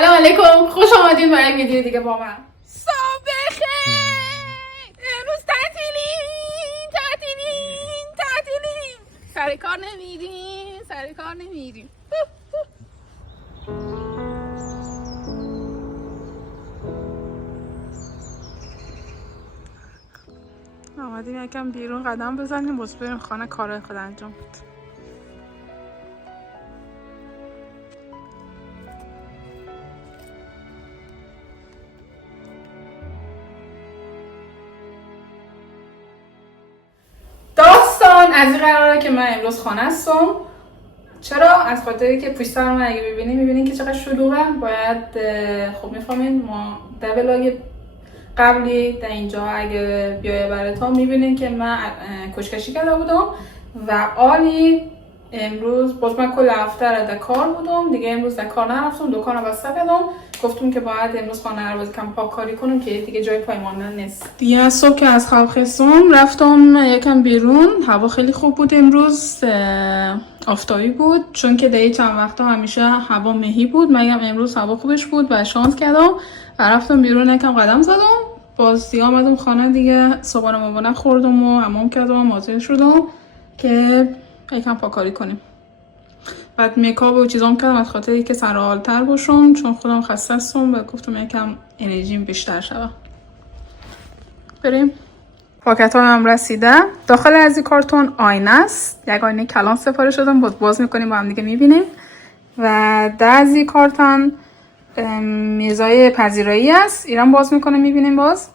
سلام علیکم، خوش آمدین برای ویدیو دیگه با من. صبح بخیر. امروز تعطیلیم. سر کار نمیریم. آمدیم یکم بیرون قدم بزنیم باز بریم خانه کار خود انجام بدیم. داستان از این قراره که من امروز خانه هستم. چرا؟ از خاطری که پشت سر من اگه میبینین که چقدر شلوغه. باید خب میفهمین ما در ولاگ قبلی در اینجا اگه بیایه براتون میبینین که من کشکشی کرده بودم و آلی امروز باز من کل هفته در کار بودم دیگه. امروز در کار نرفتم، دکانو بسته کردم. گفتم که باید امروز خانه رو باز کم پاک کاری کنم که دیگه جای پای ماندن نیست. دیگه از صبح که از خواب خستم رفتم یکم بیرون. هوا خیلی خوب بود امروز، آفتابی بود چون که دیگه چند وقتا همیشه هوا مهی بود. مگم امروز هوا خوبش بود و شانس کردم و رفتم بیرون یکم قدم زدم. باز دیگه آمدم خانه دیگه صبحانه مامانه خوردم و حمام کردم و مازه شدم که یکم پاکاری کنیم. بعد میکاپ و چیزام کردم از خاطر که سر حال‌تر باشم چون خودم خسته هستم و گفتم یکم انرژیم بیشتر شود. بریم. پاکت هم رسیده. داخل از این کارتون آینه است. یک آینه کلان سفارش دادم. باز میکنیم با هم دیگه میبینیم. و در از این کارتون میزای پذیرایی است. ایران باز میکنه میبینیم باز.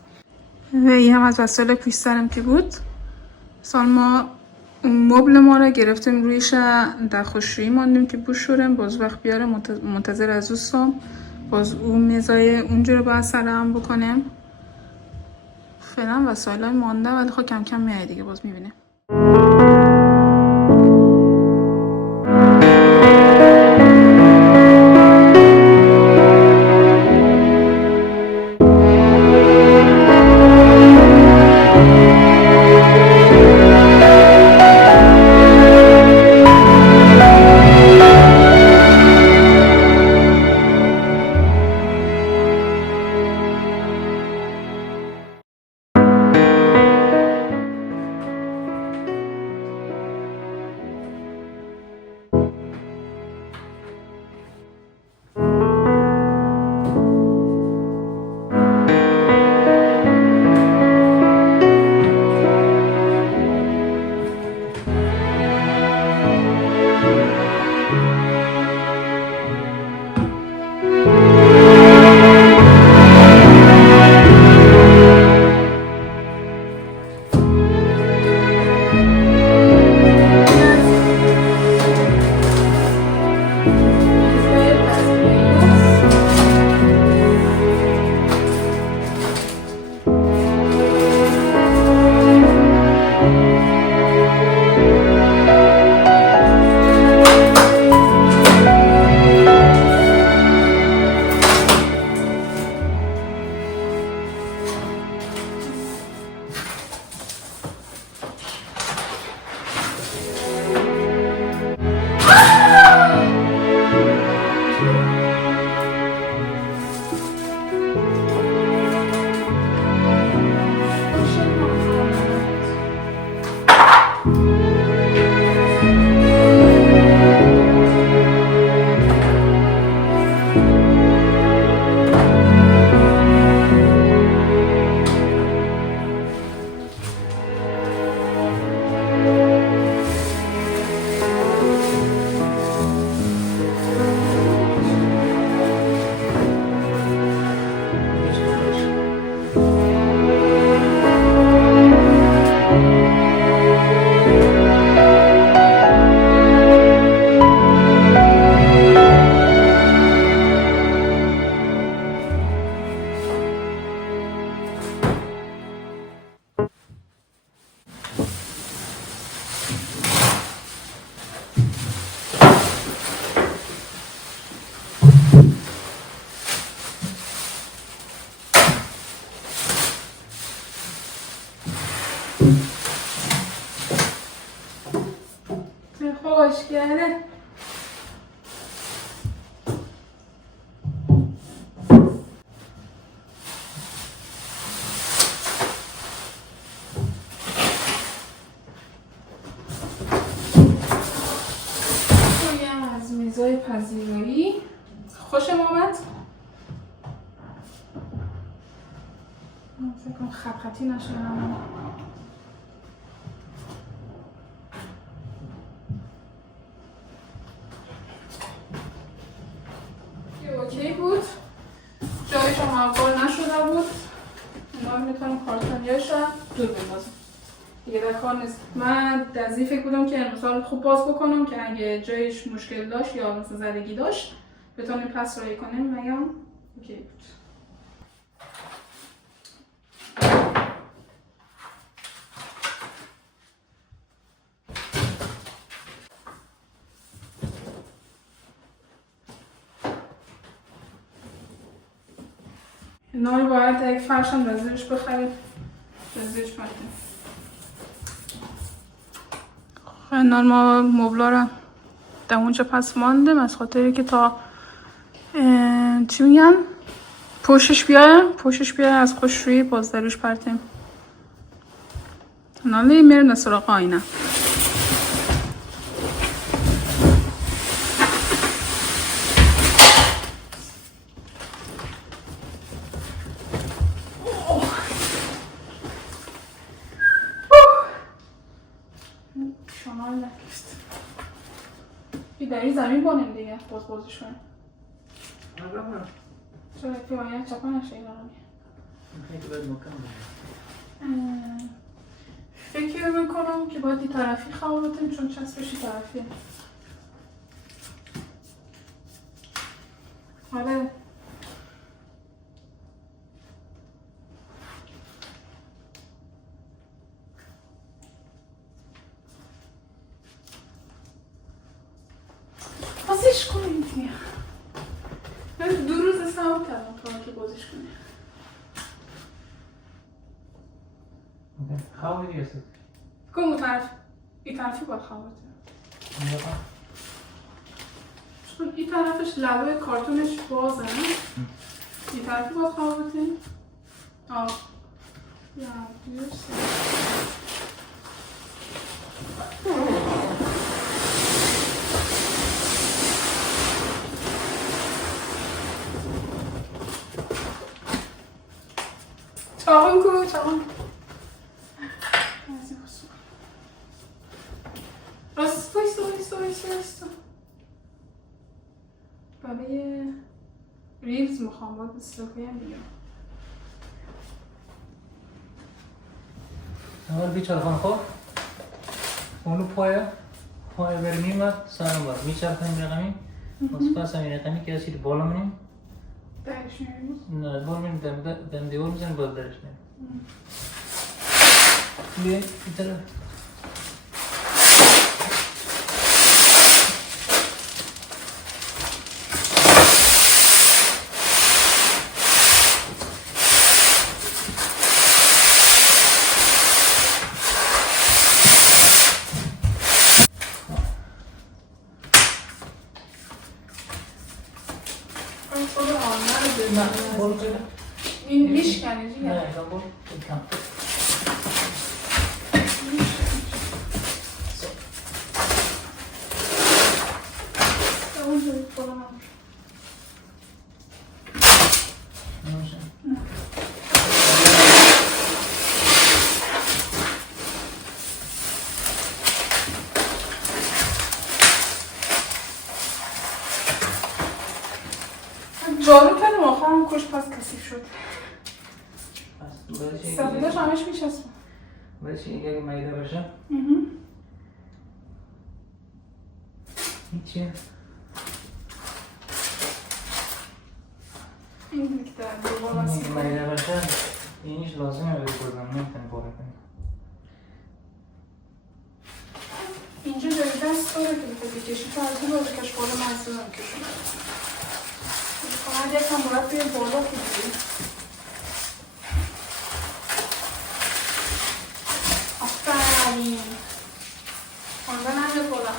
و این هم از وسایل پیش سرم که بود. سال ما مبل ما رو گرفتیم رویش در خوشرویی ماندیم که بوشورم باز وقت بیاره منتظر از دوستم. باز اون میزای اونجا رو باید سرم بکنیم. فعلا وسایل های مانده ولی خب کم کم میاد دیگه باز میبینیم. خوشم آمد. فکر کنم خطی نشه. اوکی بود. جایش هم معقول نشده بود. اینا میتونم کارتونیاش رو دور بندازم. دیگه در کار نیست. من از این فکر بودم که مثلا خوب باز بکنم که اگه جایش مشکل داشت یا مثلا زدگی داشت بتونیم پس رایی کنیم. میگم اوکی بود. اینا باید یک فرش هم در زیرش بخریم. در زیرش بخریم. اینا ما مبلا رو در اونجا پس ماندیم از خاطری که تا چی میگن؟ پوشش بیای از خوشرویی باز دروش پرتیم. نالی میرن سراغ آینه. شمال نکست. بیداری زمین بانیم دیگه بازش کنیم. چرا که باید چپا نشه این آقایی؟ خیلی باید مکم فکر میکنم که باید این طرفی خواه بتیم چون چسبشی طرفیه. آره بازش کنیم دیگه. من 2 روز استعمال کردم تا که بازش کنیم. خواه میدی هستید؟ کن اون طرف. این طرفی باید خواه بتیم. چون این طرفش لبه کارتونش بازه. این طرفی باید خواه بتیم. یا دیرسته. چاقون کو چاقون راست بایستا برای ریلز میخوام باید استفایم دیگه. اول بیچرخان خوب اونو پای برمیم و سرم بار میچرخیم رقمی از پس همین رقمی که اسید بالا منیم درش میریم؟ نه بالا منیم دم دیوار میزنیم بالا درش میریم بیایی این طرف این میشکنه دیگه؟ نه بول کم جارو کردم آخرم کش پس کثیف شد. سفیدش همش میچسبه. باید این اگه مایده باشه هیچی این دیگه دوباره اگه مایده باشه اینیش لازمه باید بردم نمیتونی باره کنی اینجا جای دست داره که بکشی تو از این باید کش بالا مزدون هم کشونه باید یکم باید بیه بالا که دیگه آفرین خانده نمیه بالا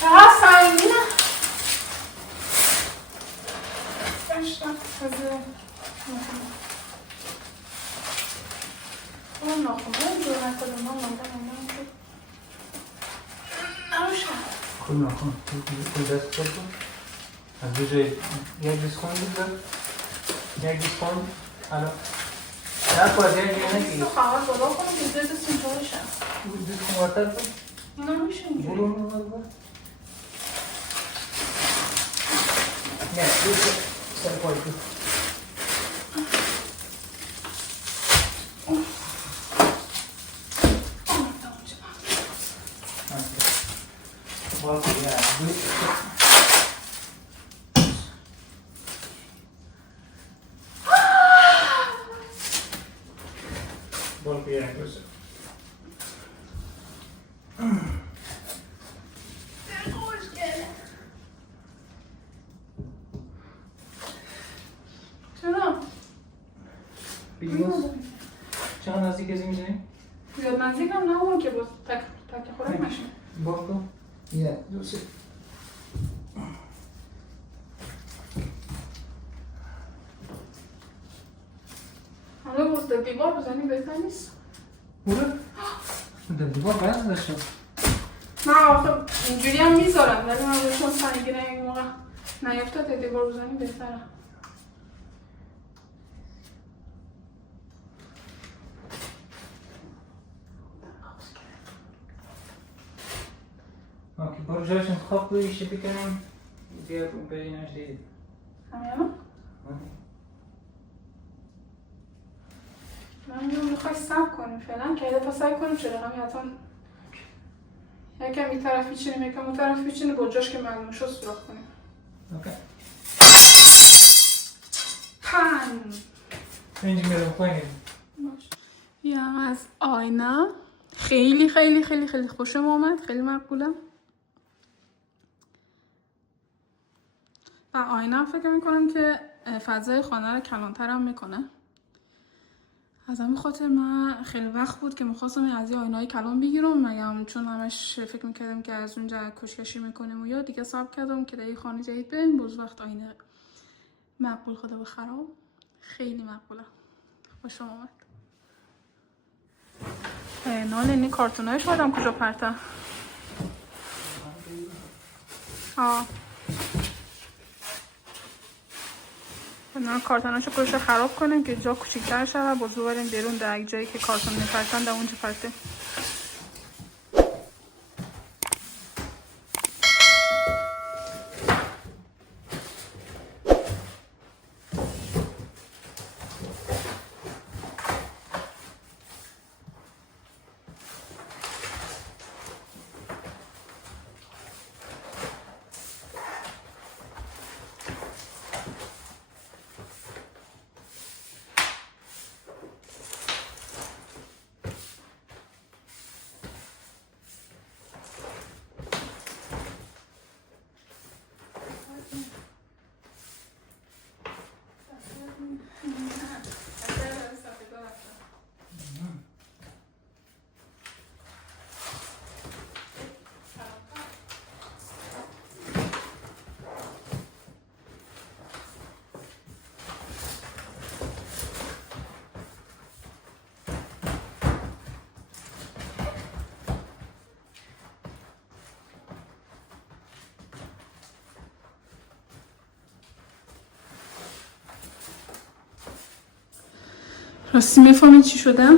چقدر سنگینه داشتم تازه اون ناخونه دور نکنه ما مانده نروشن خوب نکن دست کن از دو جای یک دیز خون بود یک دیز خون حالا در باید یک دیگه نگیری خواهد بالا کنم که دیز سینطورشم دیز خون وارتر کن اینا میشه اینجوری برو اون نه دیز سر پای کن باید Bol piring terus. چرا؟ بیلیوز چقدر نزدیک از این میزنیم؟ زیاد نزدیک هم نمون که باز تک خورم نشون بول کن یه دو سه حالا باز در دیوار بزنی بهتر نیست؟ بوده؟ در دیوار باید داشتم نه آخه اینجوری هم میذارم ولی من چون سنگینه این موقع نیفتاد در دیوار بزنی بهتره اوکی برو جایش انتخاب کنی ایشه بکنیم دیگه ببینمش دیدید همین الان؟ من میخوای سب کنیم فعلا که یه دفعه سعی کنیم چرا همین حتما یکم این طرف میچینیم یکم اون طرف میچینیم با جاش که معلوم شد سراخ کنیم اوکی پن اینجا میرم پایین یا از آینه خیلی خیلی خیلی خیلی خوشم آمد خیلی مقبولم و آینه فکر میکنم که فضای خانه رو کلانتر هم میکنه از همین خاطر من خیلی وقت بود که میخواستم از این آینه‌های کلان بگیرم مگم چون همش فکر میکردم که از اونجا کشکشی میکنیم و یا دیگه صبر کردم که در این خانه جدید بریم باز وقت آینه مقبول خدا به خراب خیلی مقبوله خوشم آمد نال اینی کارتونایش آدم کجا پرته نه کارتوناشو کجا خراب کنیم که جا کوچیک‌تر شود باز ببریم بیرون در جایی که کارتون میپرتن در اونجا پرته راستی میفهمید چی شده؟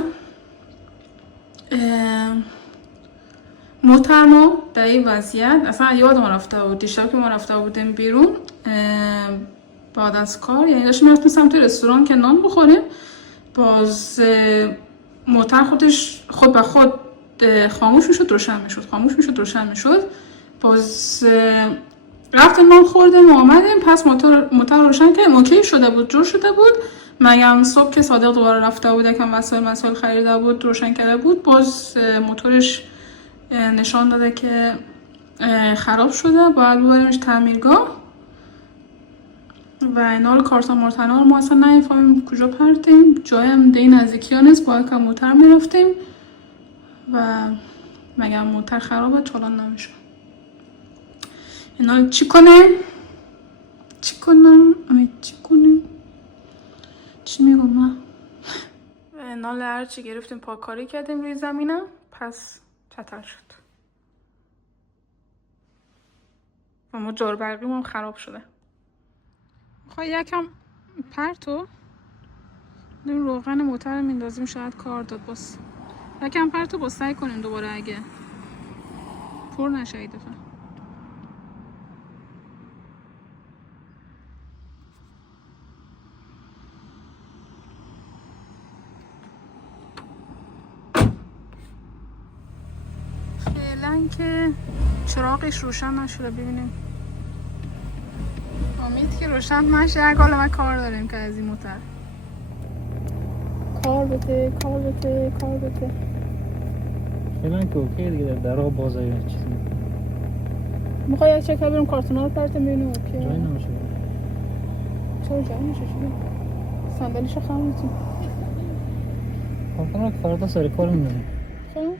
محترما در این وضعیت اصلا یادم رفته بود دیشب که ما رفته بودیم بیرون بعد از کار یعنی داشتیم میرفتیم سمت رستوران که نان بخوریم باز موتر خودش خود به خود خاموش میشد روشن میشد باز رفتیم نان خوردیم و آمدیم پس موتر روشن کردیم اوکی شده بود جور شده بود مگم صبح که صادق دوباره رفته بود یکم مسائل خریده بود روشن کرده بود باز موتورش نشان داده که خراب شده باید ببریمش تعمیرگاه و اینا رو کارتون مرتنا رو ما اصلا نمیفهمیم کجا پرتیم جای هم دی نزدیکی ها نیست باید که موتر میرفتیم و مگم موتر خرابه چالان نمیشه اینا رو چی کنیم چی میگم من نال هرچی گرفتیم پاکاری کردیم روی زمینه، پس چتر شد و ما جار برقیم هم خراب شده. میخوای یکم پرتو این روغن موتر میندازیم، شاید کار داد. باز یکم پرتو باز سعی کنیم دوباره اگه پر نشه این دفعه. فعلا که چراغش روشن نشده، ببینیم. امید که روشن نشه. یک حالا ما کار داریم که از این موتر کار بده. فعلا که اوکی دیگه، در راه باز یا چیزی. میخوای یک چکر بریم کارتونا رو پرتیم ببینیم اوکی. جایی نمیشه. چرا جایی نمیشه؟ چی؟ صندلیشو خم میتونیم. کارتون رو که فردا سر کار میدونیم. خب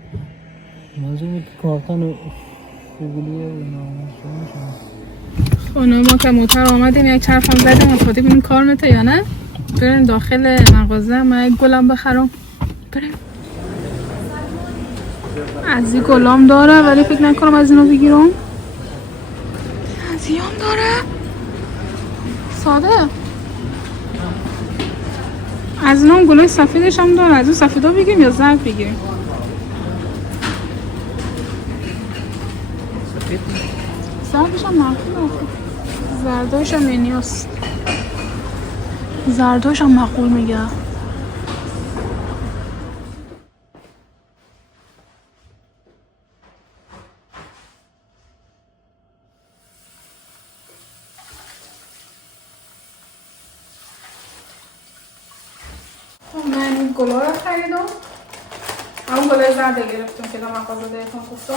منظور بود که کارتون فیبولیه اینا شما میشه. خانه ما که موتر آمدیم یک چرخ هم زدیم از خودی ببینیم کار میته یا نه. بریم داخل مغازه، من یک گلم بخرم. بریم. از این گلام داره ولی فکر نکنم از اینو بگیرم. از این هم داره ساده. از اینو هم گلای سفیدش هم داره. از اون سفیدا بگیریم یا زرد بگیریم؟ سفید؟ زردش هم معقول. زرداش هم نیاست. زرداش هم معقول میگه. من این گلا رو خریدم. همون گلای زرد گرفتم که در مغازه بهتون گفتم.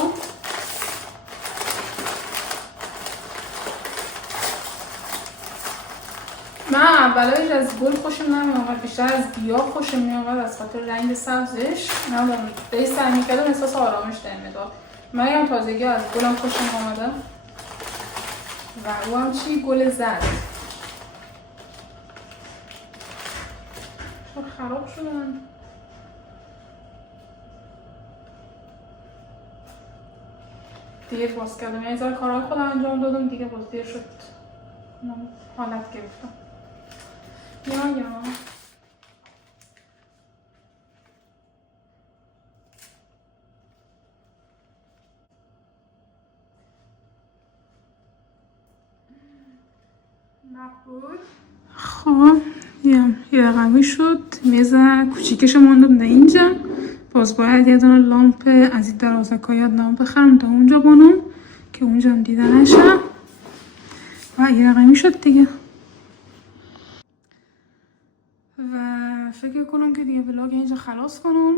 من اولایش از گل خوشم نمی‌آمد، بیشتر از گیاه خوشم می‌آمد از خاطر رنگ سبزش. نمی‌دونم به سعی می‌کردم احساس آرامش میداد. من هم تازگی از گلم خوشم آمده و او هم چی؟ گل زرد. چرا خراب شدن؟ دیر باز کردم، یه ذره کارهای خودم انجام دادم دیگه، باز دیر شد حالت گرفتم. یا مقبول. خب یه رقمی شد. میز کوچیکش موندم در اینجا. باز باید یه دونه لامپ از این درازک‌ها یادم بخرم تا اونجا بانم که اونجا هم دیده نشه و یه رقمی شد دیگه. و فکر کنم که دیگه ولاگ اینجا خلاص کنم.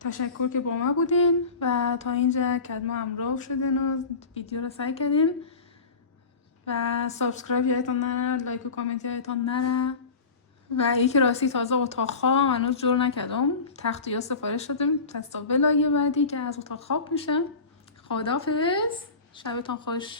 تشکر که با ما بودین و تا اینجا که ما همراه شدین و ویدیو رو سعی کردین و سابسکرایب یادتان نره، لایک و کامنت یادتان نره. و یکی راستی تازه اتاق خواب هنوز جور نکردم، تختیا سفارش دادم تا ولاگ بعدی که از اتاق خواب میشه. خداحافظ، شبتان خوش.